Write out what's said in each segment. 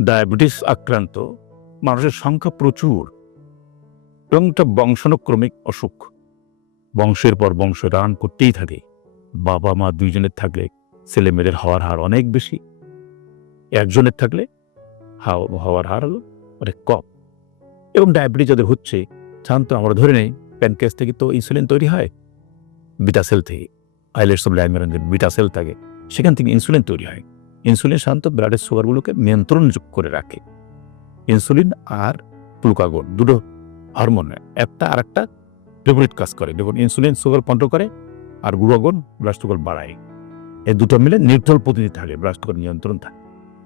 Diabetes আক্রান্ত, মানুষের সংখ্যা প্রচুর এবং এটা বংশানুক্রমিক অসুখ। বংশের পর বংশ রান করতেই থাকে। বাবা, মা দুইজনের থাকলে ছেলে মেয়েদের হওয়ার হার অনেক বেশি। একজনের থাকলে হাও- হওয়ার হার হলো অনেক কম। এবং ডায়াবেটিস যাদের হচ্ছে সাধারণত আমরা ধরে নেই, প্যানকেস থেকে তো ইনসুলিন তৈরি হয়। বিটা সেল থেকে, আইলেটস অফ ল্যাংম্যানের বিটা সেল থাকে, সেখান থেকে ইনসুলিন তৈরি হয়। ইনসুলিন সাধারণত ব্লাডের সুগারগুলোকে নিয়ন্ত্রণ করে রাখে। ইনসুলিন আর গ্লুকাগন দুটো হরমোন একটা আর একটা ডেভোরেট কাজ করে। দেখুন, ইনসুলিন সুগার কন্ট্রোল করে আর গ্লুকাগন ব্লাড সুগার বাড়ায়। এই দুটো মিলে নিউট্রাল প্রতিনিধি থাকে ব্লাড সুগার নিয়ন্ত্রণ থাকে।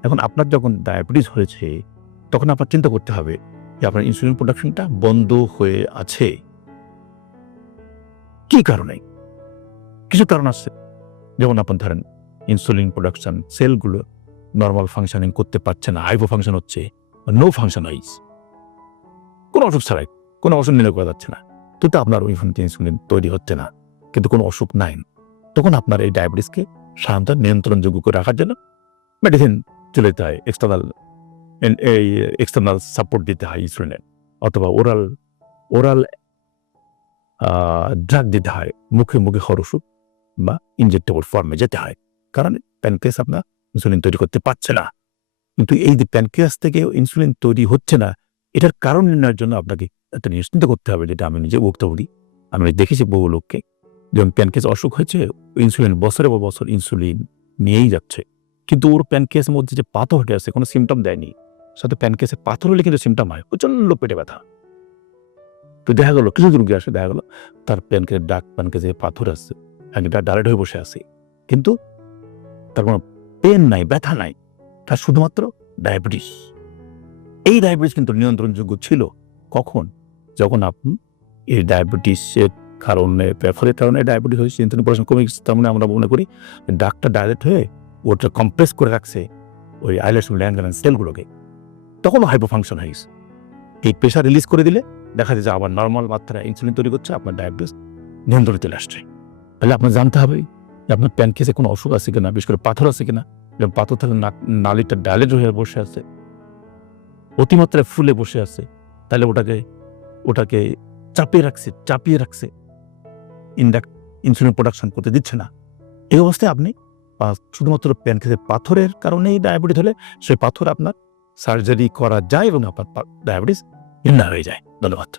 এখন আপনার যখন ডায়াবেটিস হয়েছে, তখন আপনার চিন্তা করতে হবে যে আপনার ইনসুলিন প্রোডাকশনটা বন্ধ হয়ে আছে। কি কারণে? কিছু কারণ আছে। যেমন আপনি ধরেন ইনসুলিন প্রোডাকশন সেলগুলো নর্মাল ফাংশনিং করতে পারছে না হাইপো ফাংশন হচ্ছে নো ফাংশনাইজ কোনো অসুখ ছাড়াই, কোনো অসুখ নির্ণয় করা যাচ্ছে না। কিন্তু আপনার ওই ইনসুলিন তৈরি হচ্ছে না, কিন্তু কোনো অসুখ নাই। তখন আপনার এই ডায়াবেটিসকে সাধারণত নিয়ন্ত্রণযোগ্য করে রাখার জন্য মেডিসিন চলে যেতে হয় এক্সটার্নাল এই এক্সটার্নাল সাপোর্ট দিতে হয় ইনসুলিনের অথবা ওরাল ওরাল ড্রাগ দিতে হয়, মুখে মুখে হর ওষুধ বা ইনজেক্টেবল ফর্মে যেতে হয়। কারণ প্যানক্রিয়াস আপনার ইনসুলিন তৈরি করতে পারছে না। কিন্তু এই যে প্যানক্রিয়াস থেকে ইনসুলিন তৈরি হচ্ছে না, এটার কারণ নির্ণয়ের জন্য আপনাকে একটা জিনিস চিন্তা করতে হবে, যেটা আমি নিজে বলি আমি দেখেছি বহু লোককে, যেমন প্যানকেস অসুখ হয়েছে ইনসুলিন বছরের পর বছর ইনসুলিন নিয়েই যাচ্ছে। কিন্তু ওর প্যানকেসের মধ্যে যে পাথর হয়ে আছে, কোনো সিমটম দেয়নি। সাথে প্যানকেসে পাথর হলে কিন্তু সিমটম হয় প্রচণ্ড পেটে ব্যথা। তো দেখা গেলো কিছু রুগী আসে, দেখা গেলো, তার প্যানকেস ডাক প্যানকেসে পাথর আসছে এটা ডাইরেক্ট হয়ে বসে আছে। কিন্তু তার কোনো পেন নাই, ব্যথা নাই। তার শুধুমাত্র ডায়াবেটিস এই ডায়াবেটিস কিন্তু নিয়ন্ত্রণযোগ্য ছিল কখন? যখন আপনি এই ডায়াবেটিসের কারণে প্রেফারের কারণে ডায়াবেটিস হয়েছে ইনসুলিন পড়াশোনা কমে গেছে, তার মানে আমরা মনে করি ডাক্তার ডাইরেক্ট হয়ে ওটা কম্প্রেস করে রাখছে ওই আইলেটস ল্যাঙ্গান সেলগুলোকে তখন হাইপো ফাংশন হয়ে গেছে। এই প্রেশার রিলিজ করে দিলে দেখা যায় যে আবার নর্মাল মাত্রায় ইনসুলিন তৈরি করছে, আপনার ডায়াবেটিস নিয়ন্ত্রণে চলে আসছে। তাহলে আপনার জানতে হবে আপনার প্যানকেসে কোনো অসুখ আছে কিনা, বিশেষ করে পাথর আছে কিনা, যেমন পাথর থাকলে নালীটা ডায়ালেট হয়ে বসে আছে, অতিমাত্রায় ফুলে বসে আছে, তাহলে ওটাকে ওটাকে চাপিয়ে রাখছে চাপিয়ে রাখছে। ইন্ডাক ইনসুলিন প্রোডাকশন করতে দিচ্ছে না। এই অবস্থায় আপনি শুধুমাত্র প্যানকেসের পাথরের কারণেই ডায়াবেটিস হলে সেই পাথর আপনার সার্জারি করা যায় এবং আপনার ডায়াবেটিস নির্ণয় হয়ে যায়। ধন্যবাদ।